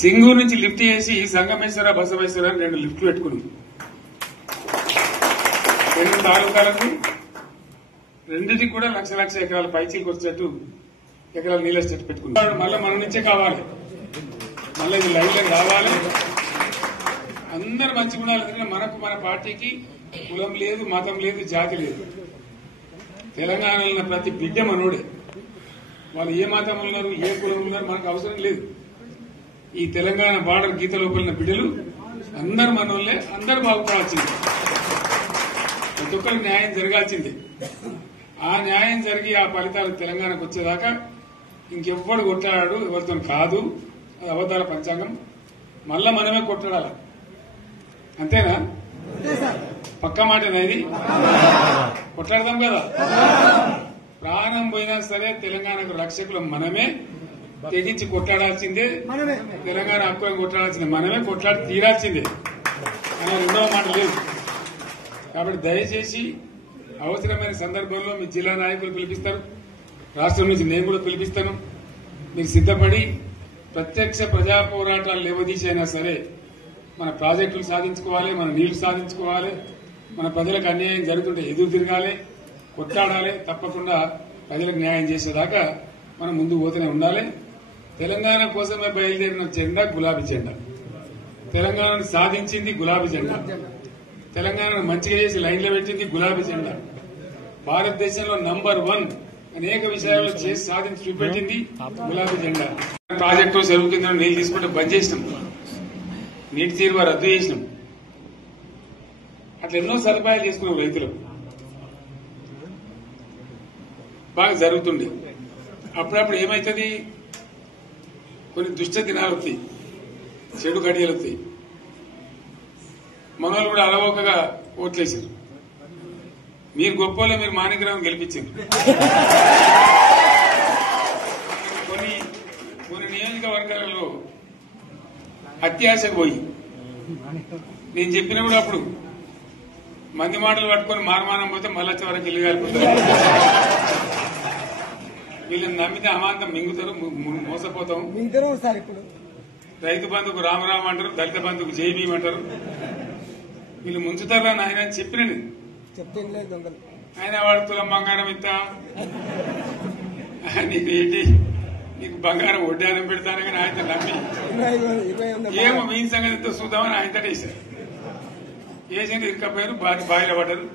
సింగూరు నుంచి లిఫ్ట్ చేసి సంగమేశ్వర బసవేశ్వర అని 2 లిఫ్ట్లు పెట్టుకున్నాం. 2 తాలూకాలకు రెండింటికి కూడా లక్ష ఎకరాల పైచీలకు వచ్చేట్టు ఎకరాల నీళ్ళ చెట్టు పెట్టుకున్నాం. మళ్ళీ మన నుంచే కావాలి, మళ్ళీ ఇది లైన్లోకి రావాలి. అందరు మంచిగా ఉండాలి. ఎందుకంటే మనకు మన పార్టీకి కులం లేదు, మతం లేదు, జాతి లేదు. తెలంగాణలో ఉన్న ప్రతి బిడ్డ మనోడే. వాళ్ళు ఏ మతం ఉన్నారు, ఏ కులం ఉన్నారు మనకు అవసరం లేదు. ఈ తెలంగాణ బార్డర్ గీత లోపలిన బిడ్డలు అందరు మనోళ్లే, అందరు బాగుపడాల్సిందే. ప్రతి ఒక్కరికి న్యాయం జరగాల్సిందే. ఆ న్యాయం జరిగి ఆ ఫలితాలు తెలంగాణకు వచ్చేదాకా ఇంకెవ్వడు కొట్లాడాడు, ఎవరితో కాదు. అది అబద్దాల పంచాంగం. మళ్ళా మనమే కొట్లాడాలి. అంతేనా? పక్క మాటేనా ఇది? కొట్లాడదాం కదా. ప్రాణం పోయినా సరే తెలంగాణకు రక్షకులు మనమే. తెగించి కొట్లాడాల్సిందే. తెలంగాణ హక్కులను కొట్లాడాల్సిందే. మనమే కొట్లాడి తీరాల్సిందే. అనే రెండవ మాట లేదు. కాబట్టి దయచేసి అవసరమైన సందర్భంలో మీ జిల్లా నాయకులు పిలిపిస్తారు, రాష్ట్రం నుంచి నేను కూడా పిలిపిస్తాను. మీరు సిద్దపడి ప్రత్యక్ష ప్రజా పోరాటాలు లేవదీసైనా సరే మన ప్రాజెక్టులు సాధించుకోవాలి, మన నీళ్లు సాధించుకోవాలి, మన ప్రజలకు అన్యాయం జరుగుతుంటే ఎదురు తిరగాలి, కొట్లాడాలి. తప్పకుండా ప్రజలకు న్యాయం చేసేదాకా మనం ముందుకు పోతూనే ఉండాలి. తెలంగాణ కోసమే బయలుదేరిన జెండా గులాబీ జెండా. తెలంగాణను సాధించింది గులాబీ జెండా. తెలంగాణను మంచిగా చేసి లైన్లో పెట్టింది గులాబీ జెండా. భారతదేశంలో నంబర్ 1 అనేక విషయాల్లో చేసి సాధించి చూపెట్టింది గులాబీ జెండా. ప్రాజెక్టు చెరువు కింద నీళ్లు తీసుకుంటే బంద్ చేసినాం, నీటి తీరువ రద్దు చేసినాం. అట్లా ఎన్నో సదుపాయాలు చేసుకున్నాం. రైతులు బాగా జరుగుతుండే. అప్పుడప్పుడు ఏమవుతుంది, కొన్ని దుష్ట దినాలు వస్తాయి, చెడు గడియలు వస్తాయి. మనోళ్ళు కూడా అలవోకగా ఓట్లేశారు. మీరు గొప్పలో మీరు మాణిగ్రామం గెలిపించారు. కొన్ని నియోజకవర్గాలలో అత్యాశకు పోయి నేను చెప్పిన కూడా అప్పుడు మంది మాటలు పట్టుకొని మారమానం పోతే మళ్ళీ వరకు ఇల్లు కాలిపోతారు. వీళ్ళని నమ్మితే అమాంతం మింగుతారు, మోసపోతాం. రైతు బంధుకు రామరామ అంటారు, దళిత బంధుకు జై భీమ్ అంటారు. వీళ్ళు ముంచుతారా నాయన అని చెప్పిన ఆయన వాడు తులం బంగారం ఇస్తా, నీకు ఏంటి, నీకు బంగారం వడ్డానం పెడతాను కానీ ఆయన నమ్మి ఏమో మీ సంగతితో చూద్దామని ఆయనతో వేశారు. వేసింది ఇరుకపోయారు, బావిలో పడ్డారు,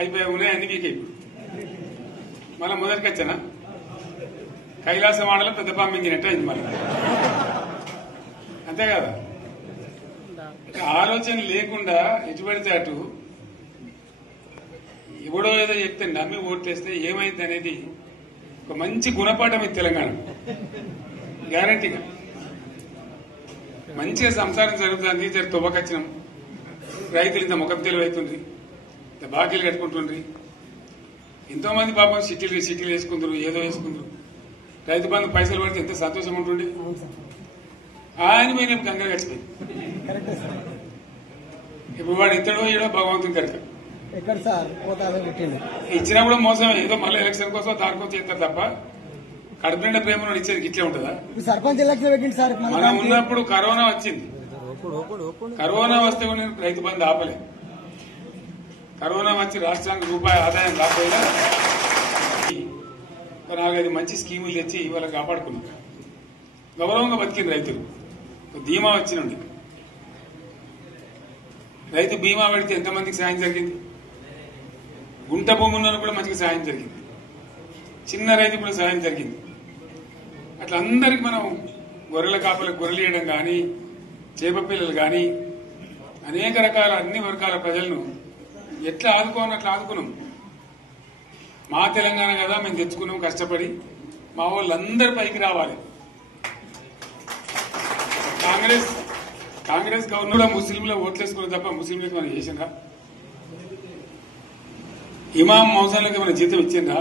అయిపోయి ఉన్నాయి అన్ని వీకే. మళ్ళీ మొదటికి వచ్చానా కైలాస మాటలో పెద్ద పంపించినట్టు అయింది. మళ్ళీ అంతే కదా. ఆలోచన లేకుండా ఎటు పడితే అటు ఎవడో ఏదో చెప్తే నమ్మి ఓట్లేస్తే ఏమైంది అనేది ఒక మంచి గుణపాఠం ఇది తెలంగాణ. గ్యారంటీగా మంచిగా సంసారం జరుగుతుంది. తొవ్వకొచ్చినాం, రైతులు ఇంత ముఖం తెలివైతుండ్రి, ఇంత బాకీలు కట్టుకుంటుండ్రి. ఎంతో మంది పాపం సిటీలు వేసుకుందరు, ఏదో వేసుకుందరు. రైతు బంధు పైసలు పడితే ఎంత సంతోషం ఉంటుండే. ఆయన మీద గంగలు గడిచిపోయింది. ఇప్పుడు వాడు ఇతడో ఏడో భగవంతుని కనుక ఇచ్చినా కూడా మోసం. ఏదో మళ్ళీ ఎలక్షన్ కోసం దానికోసం చేస్తారు తప్ప కడుపు నిండా ప్రేమ ఇచ్చేది ఇట్లే ఉంటుందా? సర్పంచ్ ఎలక్షన్ పెట్టింది సార్. మనం ఉన్నప్పుడు కరోనా వచ్చింది. కరోనా వస్తే కూడా నేను రైతు బంధు ఆపలే. కరోనా వచ్చి రాష్ట్రానికి రూపాయి ఆదాయం రాకపోయినా 4-5 మంచి స్కీములు తెచ్చి వాళ్ళకి కాపాడుకున్నాం. గౌరవంగా బతికింది రైతులు. బీమా వచ్చినండి. రైతు బీమా పెడితే ఎంతమందికి సాయం జరిగింది? గుంట భూమి ఉన్న కూడా మంచిగా సాయం జరిగింది. చిన్న రైతు కూడా సాయం జరిగింది. అట్లా అందరికి మనం గొర్రెల కాపలకు గొర్రెలు వేయడం కానీ, చేప పిల్లలు కానీ, అనేక రకాల అన్ని వర్గాల ప్రజలను ఎట్లా ఆదుకోని అట్లా ఆదుకున్నాం. మా తెలంగాణ కదా మేము తెచ్చుకున్నాం కష్టపడి. మా వాళ్ళందరూ పైకి రావాలి. కాంగ్రెస్ గవర్నమెంట్ ముస్లింలు ఓట్లేసుకున్న తప్ప ముస్లింలకు మనం చేసిండ్రా? ఇమాం మౌజాన్లకి మన జీతం ఇచ్చిండ్రా?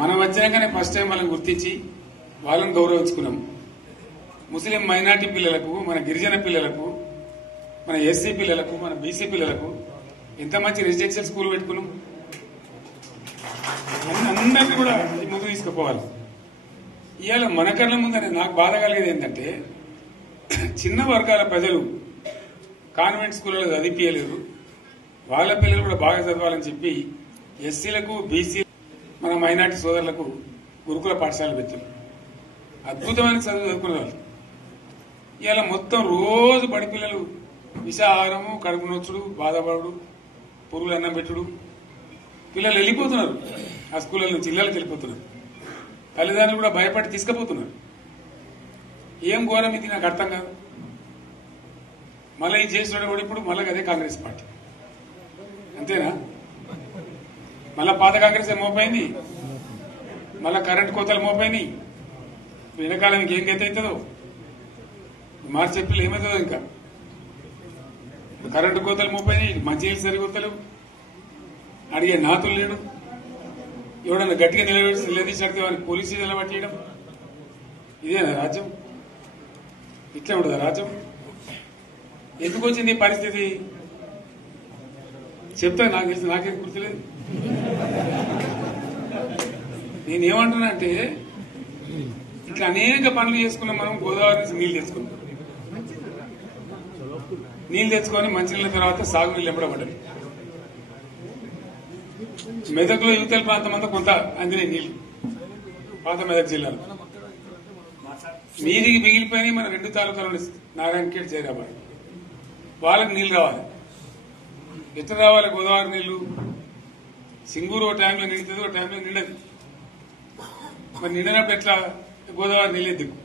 మనం వచ్చినాకనే ఫస్ట్ టైం వాళ్ళని గుర్తించి వాళ్ళని గౌరవించుకున్నాం. ముస్లిం మైనార్టీ పిల్లలకు, మన గిరిజన పిల్లలకు, మన ఎస్సీ పిల్లలకు, మన బీసీ పిల్లలకు ఎంత మంచి రెసిడెన్షియల్ స్కూల్ పెట్టుకున్నాం. అందరినీ కూడా ముందుకు తీసుకుపోవాలి. ఇవాళ మన కళ్ళ ముందనే నాకు బాధ కలిగేది ఏంటంటే చిన్న వర్గాల ప్రజలు కాన్వెంట్ స్కూళ్ళలో చదివించలేరు, వాళ్ళ పిల్లలు కూడా బాగా చదవాలని చెప్పి ఎస్సీలకు బీసీ మన మైనార్టీ సోదరులకు గురుకుల పాఠశాలలు పెట్టారు. అద్భుతమైన చదువు చదువుకునే వాళ్ళు ఇవాళ మొత్తం రోజు బడి పిల్లలు విషాహారము, కడుపు నొచ్చుడు, బాధపడు, పురుగులు అన్నం పెట్టుడు, పిల్లలు వెళ్ళిపోతున్నారు. ఆ స్కూళ్ళ నుంచి ఇళ్ళకి వెళ్ళిపోతున్నారు. తల్లిదండ్రులు కూడా భయపడి తీసుకుపోతున్నారు. ఏం ఘోరం ఇది నాకు అర్థం కాదు. మళ్ళీ ఇది చేసిన కూడా ఇప్పుడు మళ్ళీ అదే కాంగ్రెస్ పార్టీ అంతేనా? మళ్ళా పాత కాంగ్రెస్ మోపైంది, మళ్ళా కరెంటు కోతలు మోపైనాయి. వెనకాలం ఇంకేం గత అవుతుందో మార్చి ఏప్రిల్ ఏమవుతుందో ఇంకా కరెంటు కోతలు మోపైనాయి, మంచినీళ్ళు సరికొత్తలు, అడిగే నాతులు లేడు. ఎవడన్నా గట్టిగా నిలదీసినట్టు వారికి పోలీసు నిలబట్టేయడం. ఇదేనా రాజ్యం? ఇట్లా ఉండదా రాజ్యం? ఎందుకు వచ్చింది ఈ పరిస్థితి చెప్తా. నాకు తెలిసి నాకేం గుర్తులేదు. నేనేమంటున్నా అంటే ఇట్లా అనేక పనులు చేసుకున్నాం. మనం గోదావరి నుంచి నీళ్లు తెచ్చుకున్నాం. నీళ్లు తెచ్చుకొని మంచినీళ్ళ తర్వాత సాగునీళ్ళు ఎంపడబడ్డాయి. మెదక్లో యువతల ప్రాంతం అంతా కొంత అందినాయి నీళ్లు, పాత మెదక్ జిల్లాలో. నీటికి మిగిలిపోయినాయి మన 2 తాలూకాలు, నారాయణఖేడ్, జైరాబాద్. వాళ్ళకి నీళ్లు రావాలి. ఎట్లా రావాలి గోదావరి నీళ్లు? సింగూరు ఒక టైంలో నిండుతుంది, ఒక టైంలో నిండదు. మరి నిండినప్పుడు ఎట్లా? గోదావరి నీళ్ళు దిక్కు